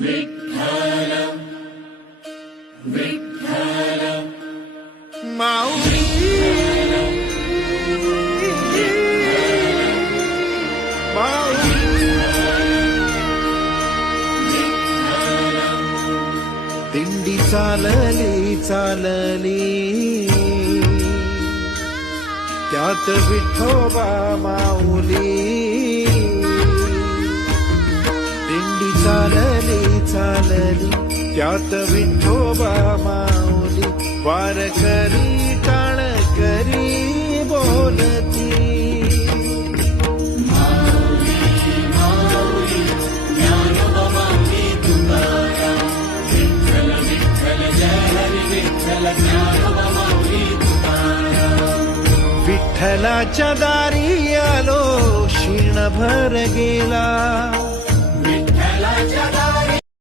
विठ्ठल विठ्ठल माऊली दिंडी चालली चालली त्यात विठोबा माऊली दिंडी चालली चालली त्यात विठोबा माऊली वारकरी टाळ करी बोलती विठ्ठलाच्या दारी आलो क्षीणभर गेला